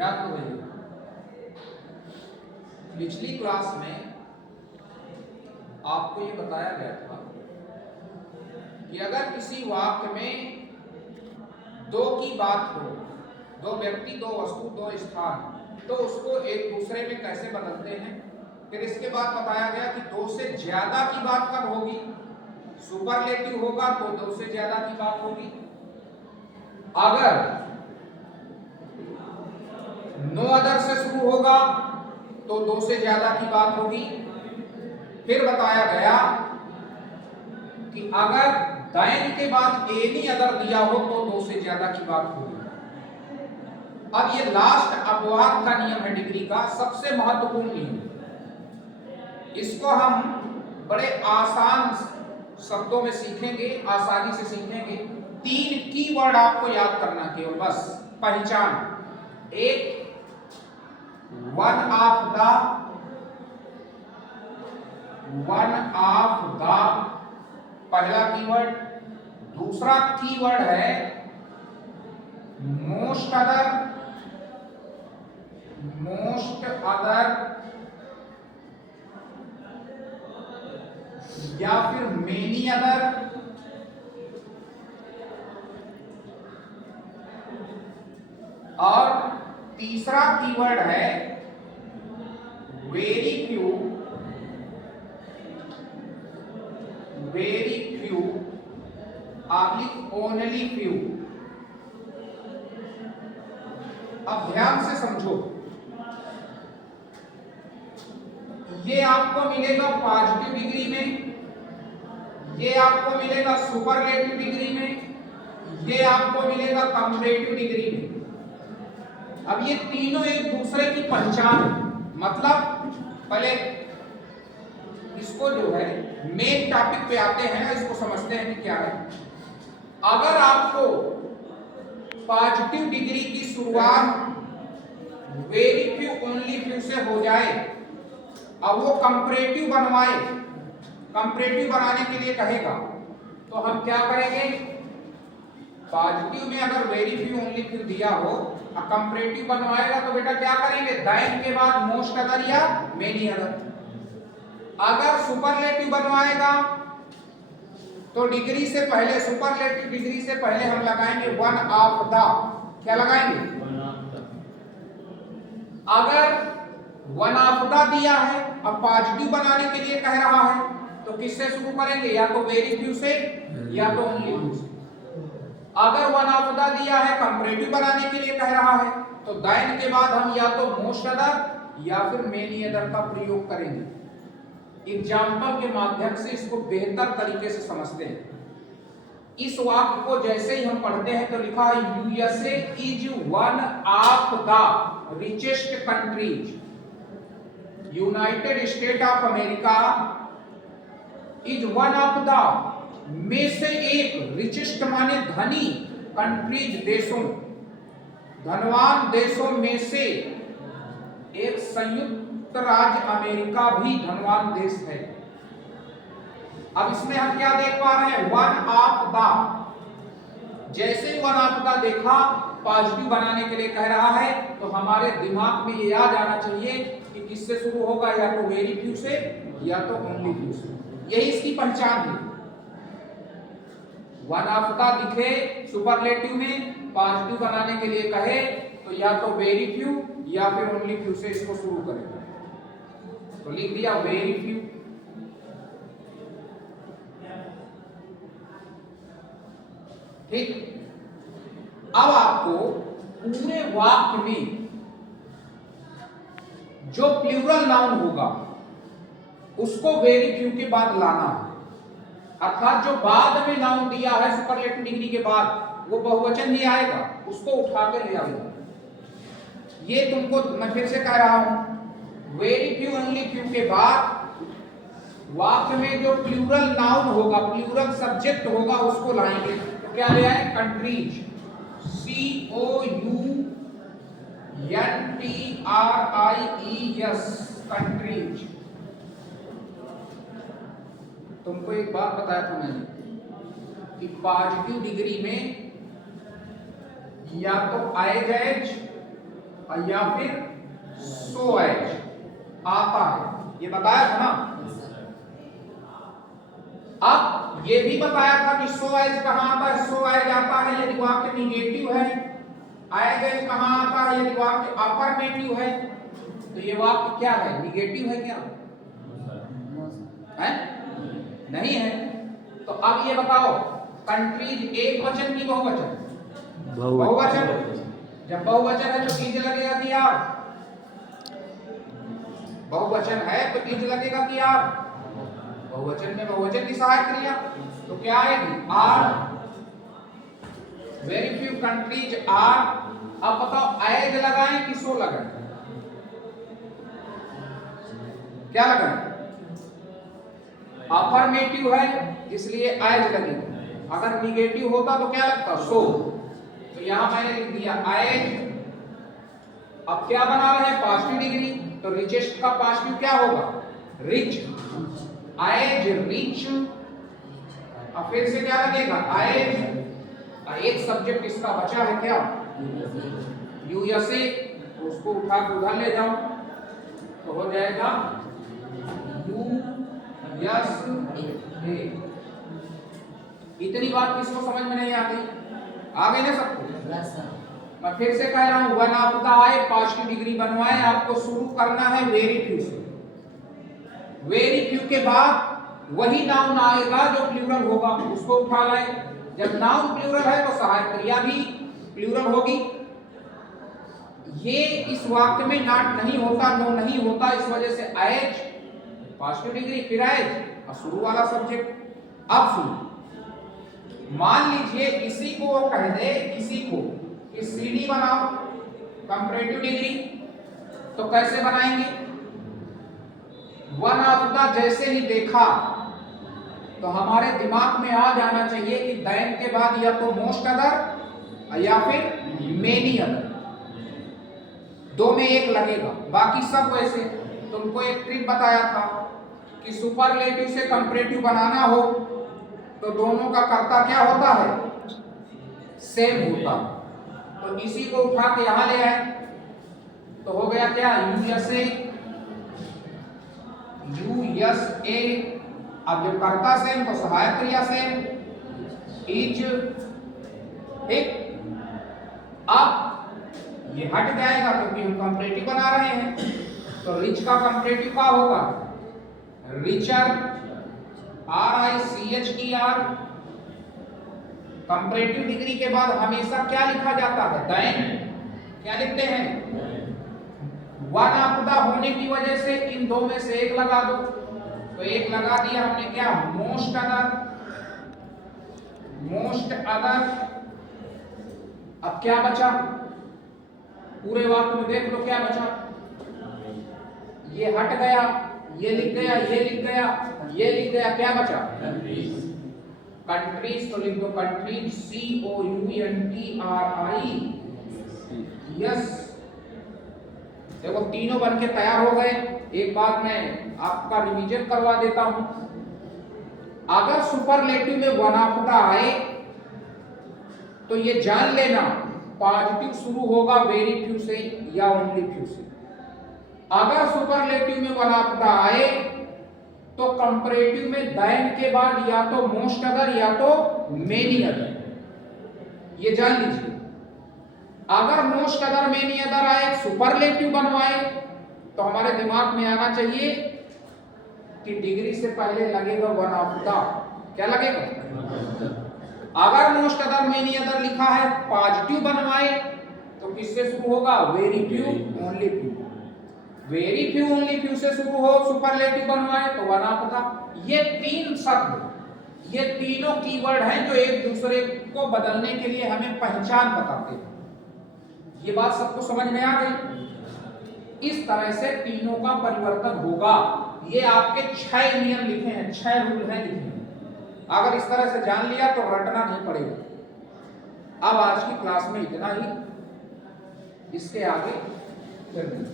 ध्यान दो भैया, पिछली क्लास में आपको ये बताया गया था कि अगर किसी वाक्य में दो की बात हो, दो व्यक्ति, दो वस्तु, दो स्थान, तो उसको एक दूसरे में कैसे बदलते हैं। फिर इसके बाद बताया गया कि दो से ज्यादा की बात कब होगी, सुपरलेटिव होगा तो दो से ज्यादा की बात होगी। अगर नो अदर से शुरू होगा तो दो से ज्यादा की बात होगी। फिर बताया गया कि अगर दैन के बाद एनी अदर दिया हो तो दो से ज्यादा की बात होगी। अब ये लास्ट अपवाद का नियम है, डिग्री का सबसे महत्वपूर्ण नियम। इसको हम बड़े आसान शब्दों में सीखेंगे, आसानी से सीखेंगे। 3 कीवर्ड आपको याद करना केवल, बस पहचान। एक, वन ऑफ द पहला कीवर्ड। दूसरा कीवर्ड है मोस्ट अदर या फिर मेनी अदर। और तीसरा कीवर्ड है वेरी फ्यू ओनली फ्यू। अब ध्यान से समझो, ये आपको मिलेगा पॉजिटिव डिग्री में, ये आपको मिलेगा सुपरलेटिव डिग्री में, ये आपको मिलेगा कंपैरेटिव डिग्री में। अब ये तीनों एक दूसरे की पहचान, मतलब पहले इसको जो है मेन टॉपिक पे आते हैं, इसको समझते हैं कि क्या है। अगर आपको पॉजिटिव डिग्री की शुरुआत वेरी फ्यू ओनली फ्यू से हो जाए, अब वो कंपैरेटिव बनवाए, कंपैरेटिव बनाने के लिए कहेगा, तो हम क्या करेंगे। पॉजिटिव में अगर वेरी फ्यू ओनली फ्यू दिया हो और कंपैरेटिव बनवाएगा तो बेटा क्या करेंगे, दैन के बाद मोस्ट अदर या मेनी अदर। अगर सुपरलेटिव बनवाएगा तो डिग्री से पहले, सुपरलेटिव डिग्री से पहले हम लगाएंगे वन ऑफ द। क्या लगाएंगे, अगर वन ऑफ द दिया है, अब पॉजिटिव बनाने के लिए कह रहा है, तो किससे शुरू करेंगे, या तो वेरी फ्यू से या तो ओनली फ्यू से। अगर वन ऑफ द दिया है, कंपैरेटिव बनाने के लिए कह रहा है, तो दैन के बाद हम या तो मोस्ट अदर या फिर मेनी अदर का प्रयोग करेंगे। एग्जाम्पल के माध्यम से इसको बेहतर तरीके से समझते हैं। इस वाक्य को जैसे ही हम पढ़ते हैं तो लिखा है USA is one of the richest countries. United state of America is one of the, में से एक, रिचेस्ट माने धनी, कंट्रीज देशों, धनवान देशों में से एक। संयुक्त राज्य अमेरिका भी धनवान देश है। अब इसमें हम क्या देख पा रहे हैं, वन ऑफ द। जैसे वन ऑफ द देखा, पॉजिटिव बनाने के लिए कह रहा है, तो हमारे दिमाग में ये याद आना चाहिए कि किससे शुरू होगा, या तो वेरी फ्यू से या तो ओनली फ्यू से। यही इसकी पहचान है। वन ऑफ द दिखे सुपरलेटिव में, पॉजिटिव बनाने के लिए कहे तो या तो वेरी फ्यू या फिर ओनली फ्यू से इसको शुरू करें। तो लिख दिया वेरी फ्यू। ठीक, अब आपको पूरे वाक्य में जो प्लूरल नाउन होगा उसको वेरी फ्यू के बाद लाना है। अर्थात जो बाद में नाउन दिया है सुपरलेटिव डिग्री के बाद, वो बहुवचन ही आएगा, उसको उठा के ले आएगा। ये तुमको मैं फिर से कह रहा हूं, वेरी फ्यू ओनली फ्यू के बाद वाक्य में जो प्लूरल नाउन होगा, प्लूरल सब्जेक्ट होगा, उसको लाएंगे। तो क्या ले आए, कंट्रीज, COUNTRIES, कंट्रीज। तुमको एक बात बताया था मैंने कि पॉजिटिव डिग्री में या तो आएज या फिर सो एज आता है, ये बताया था ना। अब ये भी बताया था कि सो एज कहां आता है, सो एज आता है यदि वाक्य निगेटिव है, एज कहां आता है यदि वाक्य अफर्मेटिव है। तो ये वाक्य क्या है, निगेटिव है क्या है? नहीं है। तो अब ये बताओ कंट्रीज एक वचन की बहुवचन? बहुवचन। जब बहुवचन है तो इज लगेगा कि आर? बहुवचन है तो इज लगेगा कि आर? बहुवचन में बहुवचन की सहायक क्रिया, तो क्या आएगी? Are. Very few countries are. अब बताओ एज लगाएं कि सो लगाएं? क्या लगाएं? अफर्मेटिव है इसलिए एज लगेगा, अगर निगेटिव होता तो क्या लगता? सो। तो यहां मैंने लिख दिया एज। अब क्या बना रहे हैं? पॉजिटिव डिग्री, तो रिचेस्ट का पॉजिटिव क्या होगा? रिच। As rich. अब फिर से क्या लगेगा? एज। एक सब्जेक्ट इसका बचा है क्या? यूएसए। तो उसको उठा के उधर ले जाओ तो हो जाएगा यूएसए। इतनी बात किसको समझ में नहीं आती? आ गई ना सबको? मैं फिर से कह रहा हूं, वन आपका आए पॉजिटिव डिग्री बनवाए, आपको शुरू करना है वेरी फ्यू से। वेरी फ्यू के बाद वही नाउन आएगा जो प्लूरल होगा, उसको उठा लाए। जब नाउन प्लूरल है तो सहायक क्रिया भी प्लूरल होगी। ये इस वाक्य में नॉट नहीं होता, नो नहीं होता, इस वजह से एज पॉजिटिव डिग्री, फिर एज और शुरू वाला सब्जेक्ट। अब सुनो, मान लीजिए इसी को कह दे, इसी को कि सीडी बनाओ कंपैरेटिव डिग्री, तो कैसे बनाएंगे? वन ऑफ द जैसे ही देखा तो हमारे दिमाग में आ जाना चाहिए कि दैन के बाद या तो मोस्ट अदर या फिर मेनी अदर, दो में एक लगेगा, बाकी सब वैसे। तुमको एक ट्रिक बताया था कि सुपरलेटिव से कंपैरेटिव बनाना हो तो दोनों का कर्ता क्या होता है? सेम होता। तो इसी को उठा के यहां ले आए तो हो गया क्या? यूएसए। यूएसए। अब जब कर्ता सेम तो सहायक क्रिया सेम, इज। ठीक। अब ये हट जाएगा क्योंकि हम कंपैरेटिव बना रहे हैं। तो रिच का कंपैरेटिव क्या होगा? रिचर। RICHER। कंपैरेटिव डिग्री के बाद हमेशा क्या लिखा जाता है? दैन। क्या लिखते हैं? वन आपदा होने की वजह से इन दो में से एक लगा दो, तो एक लगा दिया हमने, क्या? Most other. Most other. अब क्या बचा? पूरे वाक्य में देख लो क्या बचा। ये हट गया, ये लिख गया, ये लिख गया, ये लिख गया, क्या बचा? कंट्रीज। तो लिख दो कंट्रीज, COUNTRI। देखो तीनों बन के तैयार हो गए। एक बात मैं आपका रिवीजन करवा देता हूं, अगर सुपरलेटिव में वन ऑफ आए तो ये जान लेना पॉजिटिव शुरू होगा वेरी फ्यू से या ओनली फ्यू से। अगर सुपरलेटिव में वन ऑफ आए तो कंपैरेटिव में दैन के बाद या तो मोस्ट अदर या तो मेनी अदर, ये जान लीजिए। अगर मोस्ट अदर मेनी अदर आए, सुपरलेटिव बनवाए, तो हमारे दिमाग में आना चाहिए कि डिग्री से पहले लगेगा वन ऑफ द। क्या लगेगा? अगर मोस्ट अदर मेनी अदर लिखा है, पॉजिटिव बनवाए, तो किससे शुरू होगा? Very few only few. Very few only few से शुरू हो, सुपरलेटिव बनवाए तो वन ऑफ द। ये तीन शब्द, ये तीनों कीवर्ड हैं जो एक दूसरे को बदलने के लिए हमें पहचान बताते हैं। ये बात सबको समझ में आ गई? इस तरह से तीनों का परिवर्तन होगा। ये आपके 6 नियम लिखे हैं, 6 रूल हैं लिखे हैं। अगर इस तरह से जान लिया तो रटना नहीं पड़ेगा। अब आज की क्लास में इतना ही, इसके आगे फिर नहीं।